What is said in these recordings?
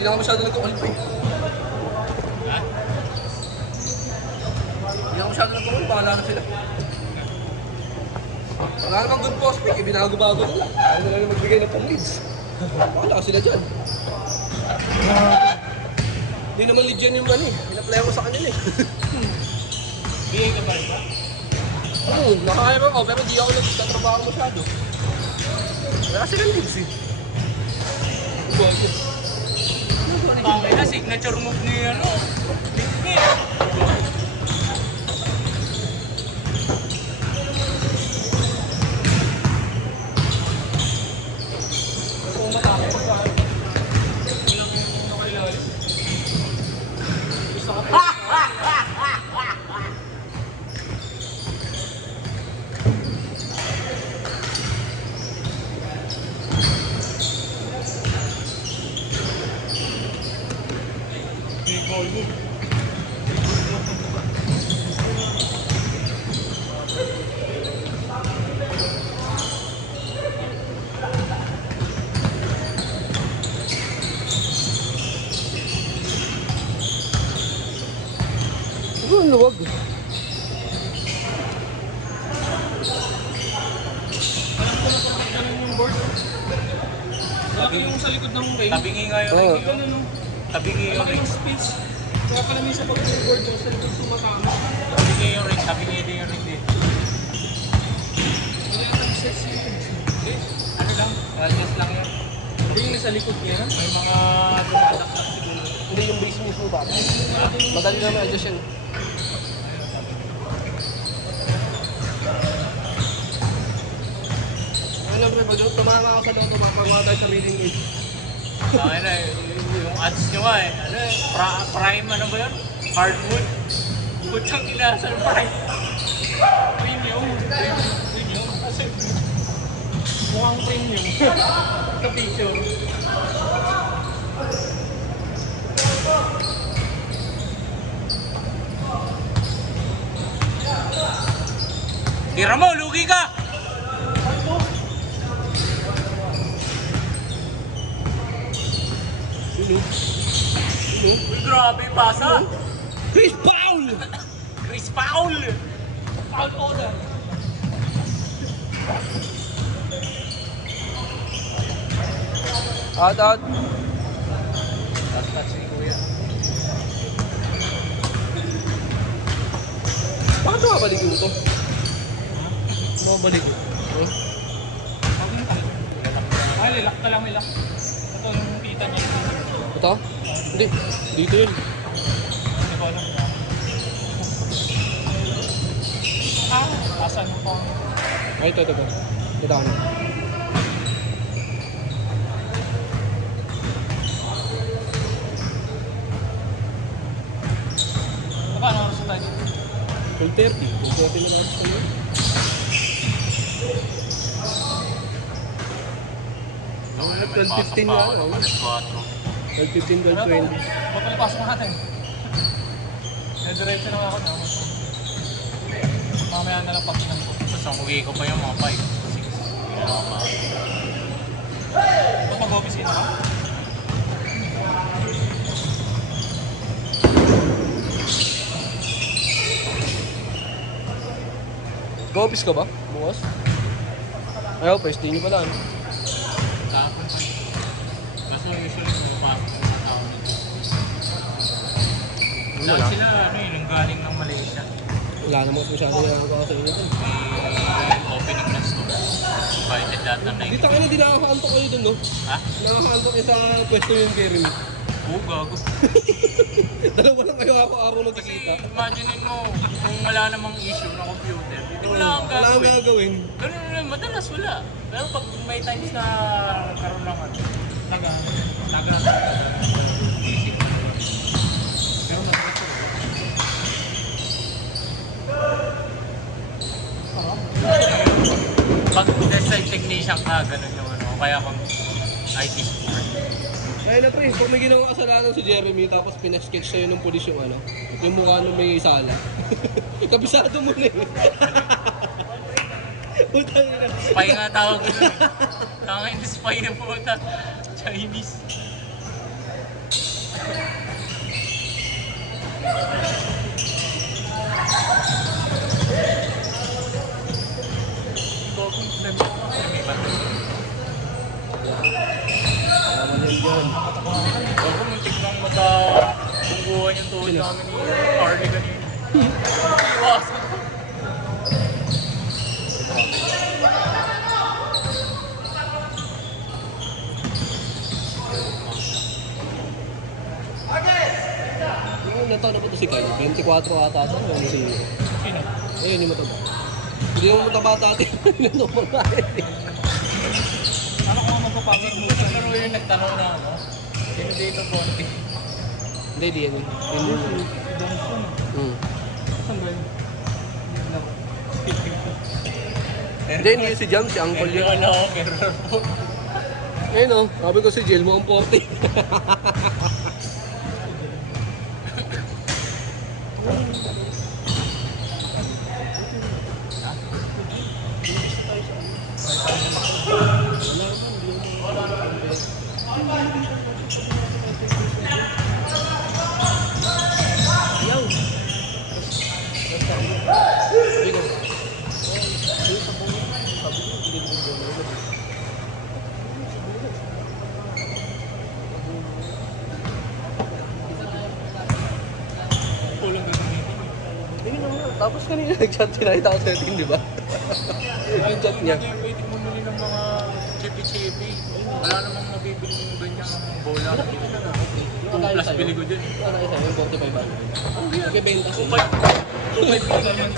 Hindi na ako masyado nagkukulit pa eh. Ha? Hindi na ako masyado nagkukulit, bahala na sila. Wala namang good prospect eh, binago-bago nila. Ayaw nila na magbigay ng pang-leads. Bahala sila dyan. Hindi naman lead yan yung ano eh. Pinaplay ko sa kanila eh. Bigay ka ba rin ba? Oo, nakakaya ako pero di ako nagtatrabaho masyado. Wala silang leads eh. Bakit na signature move ni ano? Bigay. Kung matapos pa. Ang luwag. Ganun yung board. Malaki yung sa likod ng ring. Tabingi nga yung ring. Ganun. Tabingi yung ring. Space. Kaya pala may sa pag-board sa likod sumatama. Tabingi yung ring. Tabingi din yung ring din. Ano yung access yun? Ano lang? Radius lang yun. Hindi yung sa likod niya. May mga dumadakdak siguro. Hindi yung base mismo ba? Madali na ma-adjust yan. Ano ba, pag tumama ako sa loob, mapagawa tayo sa reading aid. Bakit na, yung ads nyo nga eh. Ano eh, prime ano ba yun? Hardwood? Butang inasal prime. Premium. Premium. Kasi mukhang premium. Sa picture. Tira mo, lugi ka! Uy, grabe yung pasa! Chris Paul! Chris Paul! Paul order! Out. Touch ni Kuya. Bakit mabalik yung ito? Mabalik yun? Ay, lilak ka lang, lilak. Ito yung kita niya. Ito? Hindi. Dito yun. Hindi ko alam. Asan mo po? Ay, ito. Ito ano. Paano oras na tayo? 12:30. 12:30 na natin tayo. May 12:15 na ano? 12:15, 12:20. Ba't pasok natin? Diretso na ako na. Mamaya na lang pag-inan ko. Basta umuwi ko pa yung mga 5, 6. Hindi na ako ba't mag-office-in ka? Go-office ka ba? Bukas? Ayaw, first day nyo pala. Tapos, kaso usually pumapasok ng tao nito. Lahat sila, yung galing ng Malaysia. Wala namang masyado yung ako sa inyo. May opening na store. Invited lahat ng Dito kayo na, di nakakaantok kayo dun, no? Ha? Nakakaantok kayo sa pwesto yung Jeremy. Oo, gago. Dalawa lang kayo ako Kasi nagkikita. imagine mo, kung wala namang issue na computer, hindi wala kang Wala kang gagawin. gagawin. Ganun na, madalas wala. Pero pag may times na karoon lang ano, isip. Pero madalas ko. Pag design technician ka, ganun yung ano, kaya kung IT support. Kaya na pre, pag may ginawang kasalanan si Jeremy tapos pinasketch sa'yo ng pulis yung ano, yung mukha nung may sala. Kabisado mo na eh. Putang ina. Spy nga tawag ko dun. Tanga yung spy na puta. Chinese. Naman yan dyan. Ako muntik nang matungguhan yung tuhod namin ni Carly kanina. Iwasan. Yung nataon ako to si Kyle, 24 ata ito. Ano si... Sino? Ayun yung mataba. Hindi yung mataba dati. Ano mo nga eh. Ano ko nga magpapagod mo? Pero yung nagtanong na ako, sino dito konti? Hindi, di yan. Saan ba yun? Hindi, hindi yun si Jam, si Uncle yun. Ano ako, error po. Ayun o, sabi ko si Jill mo ang 40. Kulang ka sa meeting. Ayun nga, tapos kanina nag-chat sila, kita ko sa atin, di ba? Yung chat niya. Yung waiting mo muli ng mga chippy-chippy. Wala namang mabibili yung ganyang bola. Plus bili ko dyan. Ano isa, yung 45 ba? Nagbibenta siya. 2.5 bili naman.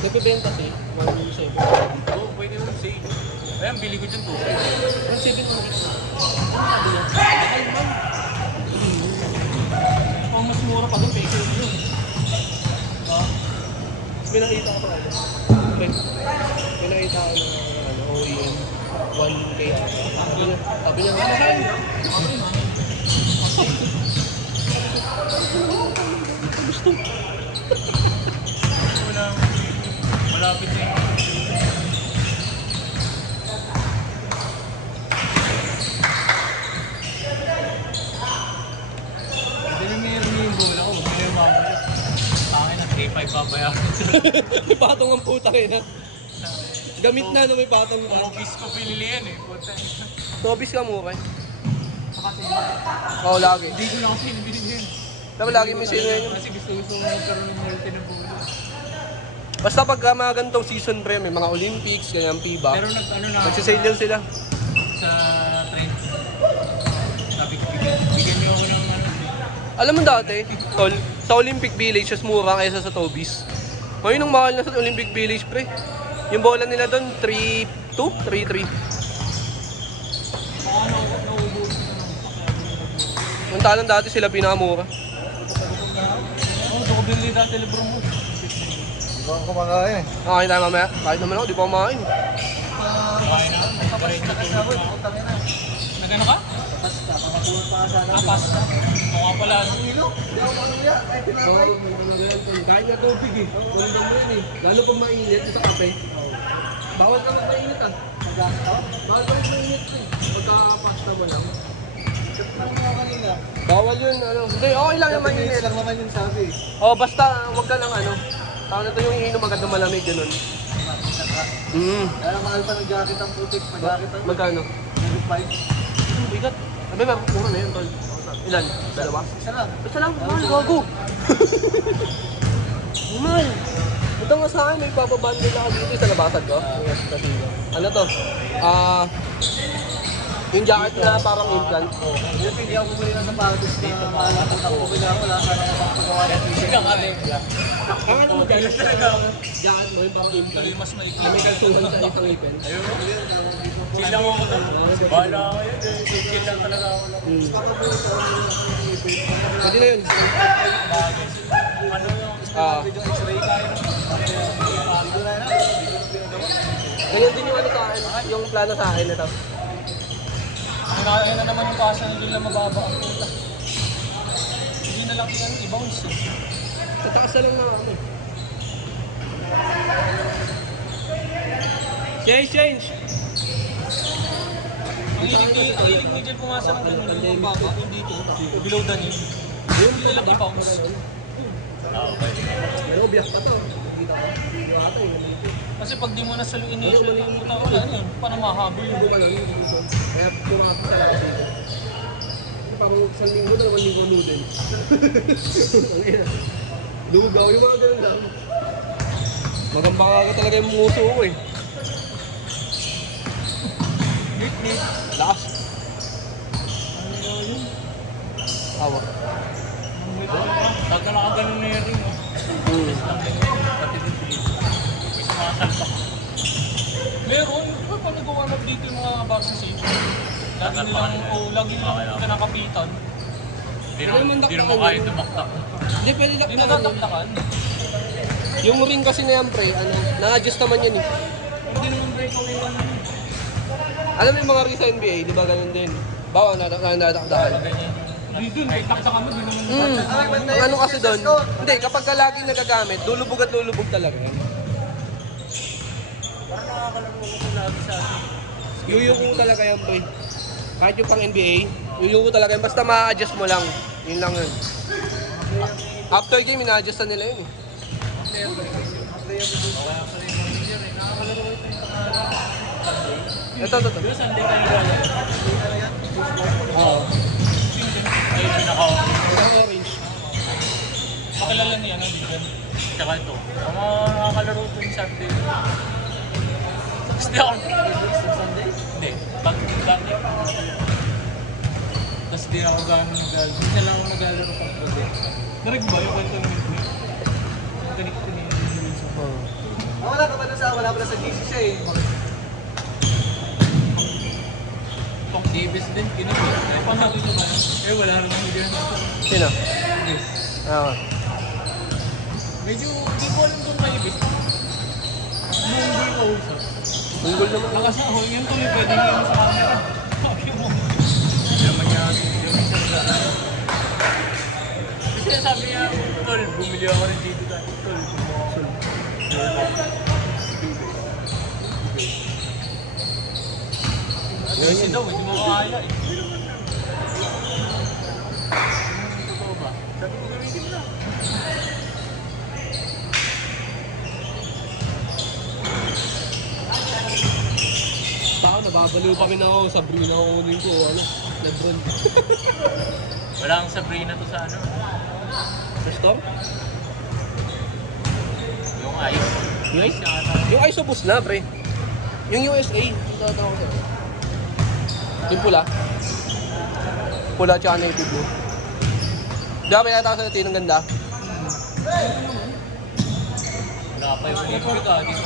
Nagbibenta siya, 1.7. Oo, pwede mo save. Ayan, bili ko dyan 2.5. 1.7 ang gitna. Ano sabi niya? Mahal man. Ang mas mura pa doon, peso yun. May nakita ko pa ano. May nakita ko na ano, OEM 1K. Sabi niya, mahal. Gusto. Wala, malapit na yun. Hindi meron yung bola ko, may mabalik. Tangin ng K5 babayaran. May patong ang puta kayo na. Gamit na no, may patong ka. Office ko pinili yan eh. Puta. Tobis ka mo, kay? Kasi Oo, lagi. hindi ko na kasi binili yan. Diba lagi may sino yun? Kasi gusto mo magkaroon ng multi ng bola. Basta pag mga ganitong season pre, may mga Olympics, ganyan FIBA. Pero nag-ano na Nagsisale din sila. sa trend. Sabi ko, bigyan niyo ako ng ano. Alam mo dati, tol, sa Olympic Village, mas mura kaysa sa Tobis. Ngayon ang mahal na sa Olympic Village, pre. Yung bola nila doon, 3-2? 3-3. Muntalan dati sila pinakamura. Oo, doon ko binili dati libro mo. Hindi ko kumakain eh. Nakain tayo mamaya. Kahit naman ako, di pa kumain. Kumain na. Nagano ka? Pasta, pakapunan pa sana. Pasta. Mukha pala. Kahit na tubig eh. Walang mo yan eh. Lalo pag mainit sa kape. Bawal ka mag-mainit ah. Bawal ka mag-mainit eh. Pagka-pasta mo lang. Bawal yun, ano. Hindi, okay lang yung mainit. lang naman yung sabi. Oh, basta wag ka lang ano. Tawag na ito yung iinom agad ng malamig, ganun. Kaya mahal pa ng jacket ang putik. Mag-jacket ang Magkano? 5. Bigat. Sabi ba, mura na yun, tol. Ilan? Dalawa? Isa lang. Basta lang, mahal, gago. Mahal. Ito nga sa akin, may papabundle ako dito sa labasan ko. Ano to? Yung jacket na parang implant. Yung hindi ako bumili ng sapatos na mahal ang putak ko. Bila ko lang sana makapagawa ng t-shirt. Ang ano mo dyan? Jacket mo yung parang implant. Mas maikli. May kalsuhan sa isang ipin. Ayun. Chill lang ako doon. Bahala ako yun. Chill lang talaga ako lang. Pwede na yun. Ano yung Yung x-ray kaya naman. Ganyan din yung ano sa akin, yung plano sa akin ito. Ayun na naman yung pasa na doon lang mababa ang puta. Hindi na lang yan i-bounce eh. Sa taas na lang na ano. Change! Ang hilig ni Jel pumasa ng ganun yung baba, hindi dito. Below the knee. Yung Hindi lang i-bounce. Pwede. pero biyak pa to. Kita mo? Yung ata yung dito. Kasi pag di mo na sa initial yung puta, wala yun. Paano mahabol yun? Hindi pa lang yung dito. Kaya pumakot sa lakas dito. Parang isang linggo, 2 linggo noodles. Ang ina. Lugaw, yung mga ganun lang. Magamba ka talaga yung muso ko eh. Nit. Lakas. Tawa. Pag nakaganon na yung ring, test lang din yun. Pati din dito. May sumasalpak. Meron, di ba pa nagawanap dito yung mga boxing safe? Lagi nilang kinakapitan. Hindi mo kaya tumaktak. Hindi, pwede Hindi lang natataktakan. yung ring kasi na yan, pre, na-adjust naman yan eh. Hindi naman breakaway lang yun. Alam mo yung mga ring sa NBA, di ba ganun din? Bawa, natatakdahan. Ganyan. Dito, may taktakan mo, di naman. Ang ano kasi doon, hindi, kapag ka lagi nagagamit, lulubog at lulubog talaga yan. Parang nakakalaro ko lagi sa atin. Yuyuko talaga yan, pre. Kahit yung pang NBA, yuyuko talaga yan. Basta ma-adjust mo lang. Yun lang yun. After game, ina-adjustan nila yun eh. Ito. Pero Sunday tayo gala. Oo. Ay, Orange. Makilala niya, no? Ligan. Tsaka ito. Ang mga nakakalaro ito yung Sunday. Tapos di ako. Sunday? Hindi. Pag dati. Tapos di ako gano'n nag-alaro. Hindi lang ako nag-alaro pag gabi. Narig ba yung kwento ng ito? Ganik ko ni Wilson. Wala ka ba na sa GC siya eh. Pang Davis din, kinipin. Eh, paano dito ba? Eh, wala rin ang ganyan. Sino? Yes. Ah. Medyo, di ko alam kung may ibig. Munggol ka usap. Unggol naman. Nakasahol yan tuloy, pwede nga sa camera. Sabi mo. Naman niya, yung isang daan. Kasi sabi niya, tol, bumili ako ng dito tayo. Tol, Kasi daw, hindi mo kaya eh. totoo ba? Sabi ko, gamitin mo na. Baka nababaliw pa rin ako. Sabrina ako kunin ko. Ano? Lebron. Wala kang Sabrina to sa ano. Sa store? Yung ice. Yung Ice na ata. Yung isobus na, pre. Yung USA. Yung tatanong ko sa'yo. Yung pula. Pula tsaka native blue. Di ba pinataka sa natin ang ganda? Wala pa yung